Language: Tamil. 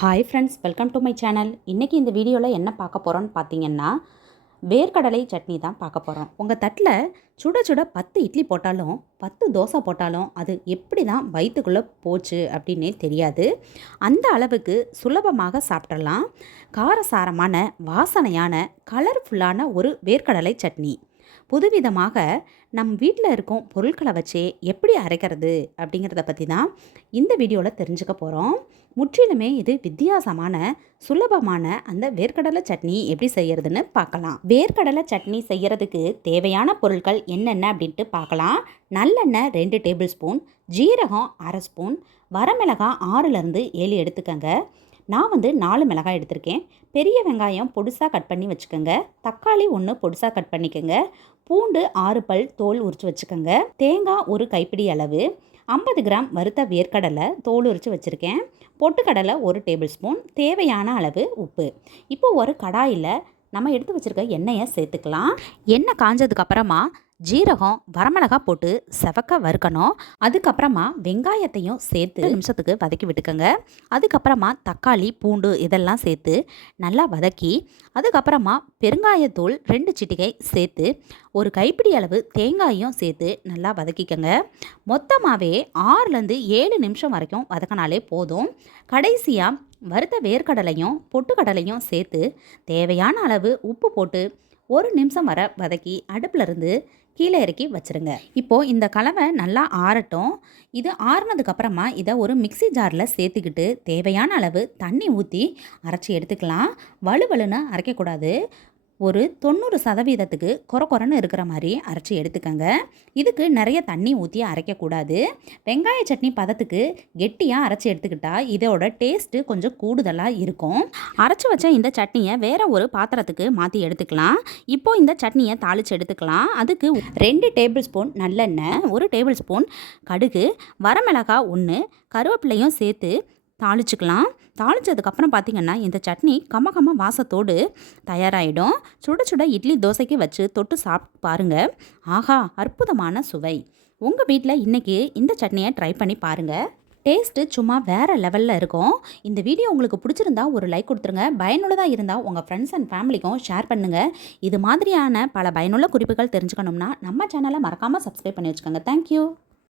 Hi friends welcome to my channel இன்றைக்கி இந்த வீடியோவில் என்ன பார்க்க போகிறோன்னு பார்த்தீங்கன்னா வேர்க்கடலை சட்னி தான் பார்க்க போகிறோம் உங்கள் தட்டில் சுட சுட பத்து இட்லி போட்டாலும் பத்து தோசை போட்டாலும் அது எப்படி தான் வயிற்றுக்குள்ளே போச்சு அப்படின்னே தெரியாது. அந்த அளவுக்கு சுலபமாக சாப்பிட்றலாம் காரசாரமான வாசனையான கலர்ஃபுல்லான ஒரு வேர்க்கடலை சட்னி. புதுவிதமாக நம் வீட்டில் இருக்கும் பொருட்களை வச்சே எப்படி அரைக்கிறது அப்படிங்கிறத பற்றி தான் இந்த வீடியோவில் தெரிஞ்சுக்க போகிறோம் முற்றிலுமே இது வித்தியாசமான சுலபமான அந்த வேர்க்கடலை சட்னி எப்படி செய்கிறதுன்னு பார்க்கலாம். வேர்க்கடலை சட்னி செய்கிறதுக்கு தேவையான பொருட்கள் என்னென்ன அப்படின்ட்டு பார்க்கலாம். நல்லெண்ணெய் ரெண்டு டேபிள் ஸ்பூன் ஜீரகம் அரை ஸ்பூன் வரமிளகாய் ஆறுலேருந்து ஏழு எடுத்துக்கங்க. நான் வந்து நாலு மிளகாய் எடுத்திருக்கேன். பெரிய வெங்காயம் பொடிசாக கட் பண்ணி வச்சுக்கோங்க. தக்காளி ஒன்று பொடிசாக கட் பண்ணிக்கோங்க. பூண்டு ஆறு பல் தோல் உரித்து வச்சுக்கோங்க. தேங்காய் ஒரு கைப்பிடி அளவு. ஐம்பது கிராம் வறுத்த வேர்க்கடலை தோல் உரித்து வச்சுருக்கேன். பொட்டுக்கடலை ஒரு டேபிள் ஸ்பூன். தேவையான அளவு உப்பு. இப்போ ஒரு கடாயில் நம்ம எடுத்து வச்சுருக்க எண்ணெயை சேர்த்துக்கலாம். எண்ணெய் காஞ்சதுக்கப்புறமா ஜீரகம் வரமிளகா போட்டு செவக்க வறுக்கணும். அதுக்கப்புறமா வெங்காயத்தையும் சேர்த்து நிமிஷத்துக்கு வதக்கி விட்டுக்கோங்க. அதுக்கப்புறமா தக்காளி பூண்டு இதெல்லாம் சேர்த்து நல்லா வதக்கி அதுக்கப்புறமா பெருங்காயத்தூள் ரெண்டு சிட்டிகை சேர்த்து ஒரு கைப்பிடி அளவு தேங்காயும் சேர்த்து நல்லா வதக்கிக்கோங்க. மொத்தமாகவே ஆறுலேருந்து ஏழு நிமிஷம் வரைக்கும் வதக்கினாலே போதும். கடைசியாக வறுத்த வேர்க்கடலையும் பொட்டுக்கடலையும் சேர்த்து தேவையான அளவு உப்பு போட்டு ஒரு நிமிஷம் வர வதக்கி அடுப்பில் இருந்து கீழே இறக்கி வச்சுருங்க. இப்போது இந்த கலவை நல்லா ஆறட்டும். இது ஆறுனதுக்கப்புறமா இதை ஒரு மிக்சி ஜாரில் சேர்த்துக்கிட்டு தேவையான அளவு தண்ணி ஊற்றி அரைச்சி எடுத்துக்கலாம். வலுவலுன்னு அரைக்கக்கூடாது. ஒரு தொண்ணூறு சதவீதத்துக்கு குறை குறைன்னு இருக்கிற மாதிரி அரைச்சி எடுத்துக்கோங்க. இதுக்கு நிறைய தண்ணி ஊற்றி அரைக்கக்கூடாது. வெங்காய சட்னி பதத்துக்கு கெட்டியாக அரைச்சி எடுத்துக்கிட்டால் இதோட டேஸ்ட்டு கொஞ்சம் கூடுதலாக இருக்கும். அரைச்சி வச்ச இந்த சட்னியை வேற ஒரு பாத்திரத்துக்கு மாற்றி எடுத்துக்கலாம். இப்போ இந்த சட்னியை தாளித்து எடுத்துக்கலாம். அதுக்கு ரெண்டு டேபிள் ஸ்பூன் நல்லெண்ணெய் ஒரு டேபிள் ஸ்பூன் கடுகு வரமிளகாய் ஒன்று கருவேப்பிலையும் சேர்த்து தாளிச்சுக்கலாம். தாளித்ததுக்கப்புறம் பார்த்திங்கன்னா இந்த சட்னி கம்ம கம்ம வாசத்தோடு தயாராகிடும் சுட சுட இட்லி தோசைக்கு வச்சு தொட்டு சாப்பிட்டு பாருங்கள் ஆஹா அற்புதமான சுவை. உங்கள் வீட்டில் இன்றைக்கி இந்த சட்னியை ட்ரை பண்ணி பாருங்கள் டேஸ்ட்டு சும்மா வேறு லெவலில் இருக்கும். இந்த வீடியோ உங்களுக்கு பிடிச்சிருந்தா ஒரு லைக் கொடுத்துருங்க. பயனுள்ளதாக இருந்தால் உங்கள் ஃப்ரெண்ட்ஸ் அண்ட் ஃபேமிலிக்கும் ஷேர் பண்ணுங்கள் இது மாதிரியான பல பயனுள்ள குறிப்புகள் தெரிஞ்சுக்கணும்னா நம்ம சேனலை மறக்காமல் சப்ஸ்கிரைப் பண்ணி வச்சுக்கோங்க. தேங்க்யூ